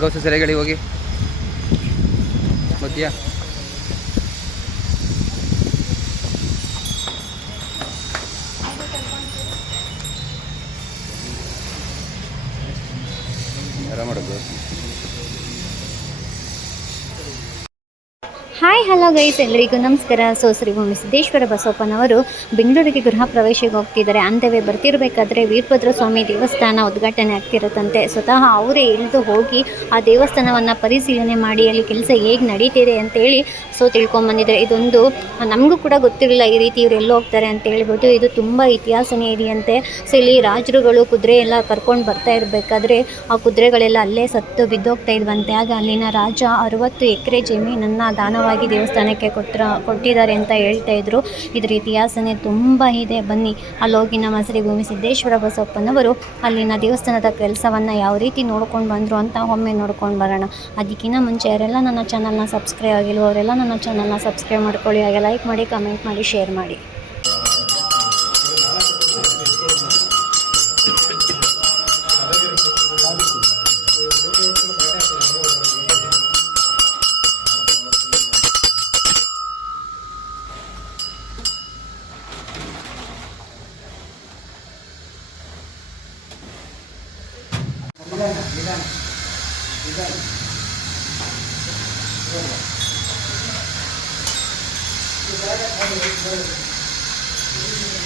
ಗೌಸ ಸರಿಗಳಿ ಹೋಗಿ ಗೊತ್ತೀಯಾ hi hello guys ಎಲ್ಲರಿಗೂ ನಮಸ್ಕಾರ. ಸೊ ಶ್ರೀ ಭೂಮಿ ಸಿದ್ದೇಶ್ವರ ಬಸವಪ್ಪನವರು ಬೆಂಗಳೂರಿಗೆ ಗೃಹ ಪ್ರವೇಶಕ್ಕೆ ಹೋಗ್ತಿದ್ದಾರೆ. ಅಂತವೇ ಬರ್ತಿರಬೇಕಾದ್ರೆ ವೀರಭದ್ರ ಸ್ವಾಮಿ ದೇವಸ್ಥಾನ ಉದ್ಘಾಟನೆ ಆಗ್ತಿರುತ್ತಂತೆ. ಸ್ವತಃ ಅವರೇ ಇಳಿದು ಹೋಗಿ ಆ ದೇವಸ್ಥಾನವನ್ನು ಪರಿಶೀಲನೆ ಮಾಡಿ, ಅಲ್ಲಿ ಕೆಲಸ ಹೇಗೆ ನಡೀತಿದೆ ಅಂತೇಳಿ ಸೊ, ತಿಳ್ಕೊಂಬಂದಿದ್ದಾರೆ. ಇದೊಂದು ನಮಗೂ ಕೂಡ ಗೊತ್ತಿರಲಿಲ್ಲ ಈ ರೀತಿ ಇವರು ಹೋಗ್ತಾರೆ ಅಂತ ಹೇಳ್ಬಿಟ್ಟು ಇದು ತುಂಬ ಇತಿಹಾಸನೇ ಇದೆಯಂತೆ. ಸೊ ಇಲ್ಲಿ ರಾಜರುಗಳು ಕುದುರೆ ಎಲ್ಲ ಕರ್ಕೊಂಡು ಬರ್ತಾ ಇರಬೇಕಾದ್ರೆ ಆ ಕುದುರೆಗಳೆಲ್ಲ ಅಲ್ಲೇ ಸತ್ತು ಬಿದ್ದೋಗ್ತಾ ಇದ್ವಂತೆ. ಆಗ ಅಲ್ಲಿನ ರಾಜ ಅರುವತ್ತು ಎಕರೆ ಜಮೀನನ್ನು ದಾನವಾಗಿ ದೇವಸ್ಥಾನಕ್ಕೆ ಕೊಟ್ಟರ ಕೊಟ್ಟಿದ್ದಾರೆ ಅಂತ ಹೇಳ್ತಾ ಇದ್ರು. ಇದ್ರ ಇತಿಹಾಸನೇ ತುಂಬ ಇದೆ. ಬನ್ನಿ ಅಲ್ಲಿ ಹೋಗಿ ನಮ್ಮ ಶ್ರೀ ಭೂಮಿ ಸಿದ್ದೇಶ್ವರ ಬಸವಪ್ಪನವರು ಅಲ್ಲಿನ ದೇವಸ್ಥಾನದ ಕೆಲಸವನ್ನು ಯಾವ ರೀತಿ ನೋಡ್ಕೊಂಡು ಬಂದರು ಅಂತ ಒಮ್ಮೆ ನೋಡ್ಕೊಂಡು ಬರೋಣ. ಅದಕ್ಕಿಂತ ಮುಂಚೆ ಅವರೆಲ್ಲ ನನ್ನ ಚಾನಲ್ನ ಸಬ್ಸ್ಕ್ರೈಬ್ ಆಗಿಲ್ವೋ, ಅವರೆಲ್ಲ ನನ್ನ ಚಾನಲ್ನ ಸಬ್ಸ್ಕ್ರೈಬ್ ಮಾಡ್ಕೊಳ್ಳಿ. ಹಾಗೆ ಲೈಕ್ ಮಾಡಿ ಕಮೆಂಟ್ ಮಾಡಿ ಶೇರ್ ಮಾಡಿ. dân à cái dân cái dân cái dân cái dân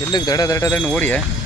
ಎಲ್ಲಿಗೆ ದಡ ದಡ ದಡ ಓಡಿಯ ಅಡುಗೆ ಮಾತ್ರ ಜಡಿ ಜಡಿ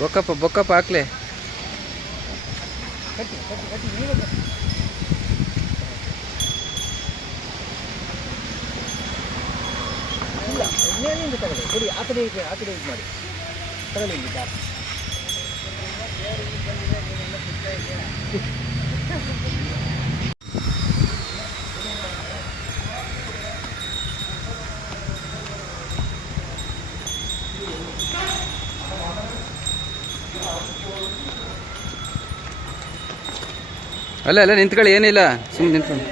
ಬೊಕ್ಕಪ್ಪ ಬೊಕ್ಕಪ್ಪ ಹಾಕ್ಲೆ. ಕೊಡಿ ಆ ಕಡೆ ಆ ಕಡೆ ಇದು ಮಾಡಿ. ತಗೊಳ್ಳಿ ಅಲ್ಲ ಅಲ್ಲ ನಿಂತ್ಕೊಳ್ಳಿ ಏನಿಲ್ಲ. ಸುಮ್ಮನೆ ನಿಂತ್ಕೊಂಡು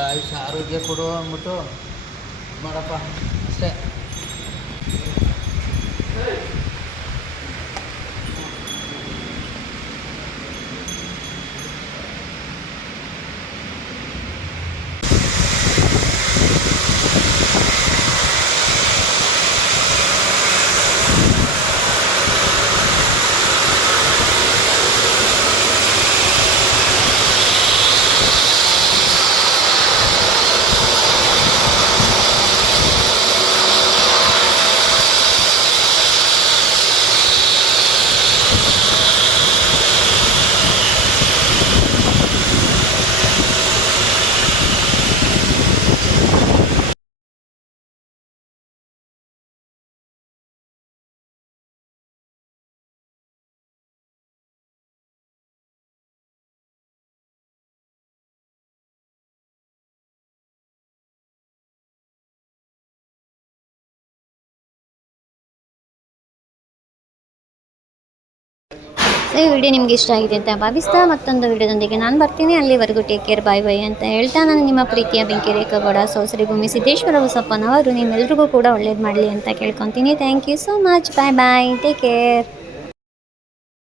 ಆಯುಷ್ಯ ಆರೋಗ್ಯ ಕೊಡು ಅಂದ್ಬಿಟ್ಟು ಮಾಡಪ್ಪ ಅಷ್ಟೇ. ಸೊ ಈ ವಿಡಿಯೋ ನಿಮ್ಗೆ ಇಷ್ಟ ಆಗಿದೆ ಅಂತ ಭಾವಿಸ್ತಾ ಮತ್ತೊಂದು ವಿಡಿಯೋದೊಂದಿಗೆ ನಾನು ಬರ್ತೀನಿ. ಅಲ್ಲಿವರೆಗೂ ಟೇಕ್ ಕೇರ್ ಬಾಯ್ ಬೈ ಅಂತ ಹೇಳ್ತಾ ನಾನು ನಿಮ್ಮ ಪ್ರೀತಿಯ ಬೆಂಕಿ ರೇಖಗೌಡ, ಸೋಸರಿ ಭೂಮಿ, ಸಿದ್ದೇಶ್ವರ, ಬಸಪ್ಪನವರು, ನಿಮ್ಮೆಲ್ರಿಗೂ ಕೂಡ ಒಳ್ಳೇದು ಮಾಡಲಿ ಅಂತ ಕೇಳ್ಕೊತೀನಿ. Thank you so much bye bye take care